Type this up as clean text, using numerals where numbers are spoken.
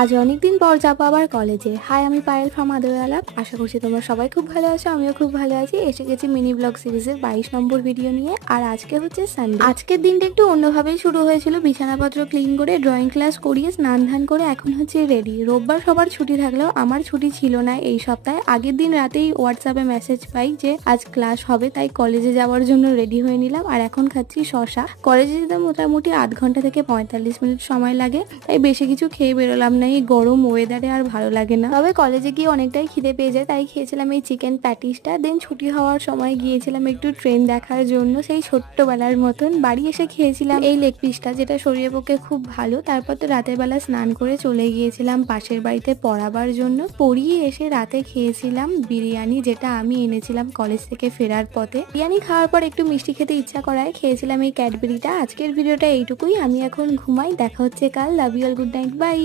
আজ অনেকদিন পর যাবো আবার কলেজে। হাই, আমি পায়েল ফ্রম আদরআলাপ। আশা করছি তোমরা সবাই খুব ভালো আছো, আমিও খুব ভালো আছি। এসে গেছি মিনি ব্লগ সিরিজের 22 নম্বর ভিডিও নিয়ে। আর আজকে হচ্ছে সানডে। আজকের দিনটা একটু অন্যভাবেই শুরু হয়েছিল। বিছানাপত্র ক্লিন করে, ড্রয়িং ক্লাস করিয়ে, স্নান ধান করে এখন হচ্ছে রেডি। রোববার সবার ছুটি থাকলেও আমার ছুটি ছিল না এই সপ্তাহে। আগের দিন রাতেই হোয়াটসঅ্যাপে মেসেজ পাই যে আজ ক্লাস হবে, তাই কলেজে যাওয়ার জন্য রেডি হয়ে নিলাম। আর এখন খাচ্ছি শশা। কলেজে যেতে মোটামুটি 8 ঘন্টা থেকে 45 মিনিট সময় লাগে, তাই বেশি কিছু খেয়ে বেরোলাম না। এই গরম ওয়েদারে আর ভালো লাগে না। তবে কলেজে গিয়ে অনেকটাই খিদে পেয়ে যায়, তাই খেয়েছিলাম এই চিকেন প্যাটিসটা। দেন ছুটি হওয়ার সময় গিয়েছিলাম একটু ট্রেন দেখার জন্য, সেই ছোট্টবেলার মতন। বাড়ি এসে খেয়েছিলাম এই লেগ পিসটা, যেটা শরীরের পক্ষে খুব ভালো। তারপর তো রাতের বেলা স্নান করে চলে গিয়েছিলাম পাশের বাড়িতে পড়াবার জন্য। পড়িয়ে এসে রাতে খেয়েছিলাম বিরিয়ানি, যেটা আমি এনেছিলাম কলেজ থেকে ফেরার পথে। বিরিয়ানি খাওয়ার পর একটু মিষ্টি খেতে ইচ্ছা করায় খেয়েছিলাম এই ক্যাডবেরিটা। আজকের ভিডিওটা এইটুকুই। আমি এখন ঘুমাই। দেখা হচ্ছে কাল। Love you all, good night, by.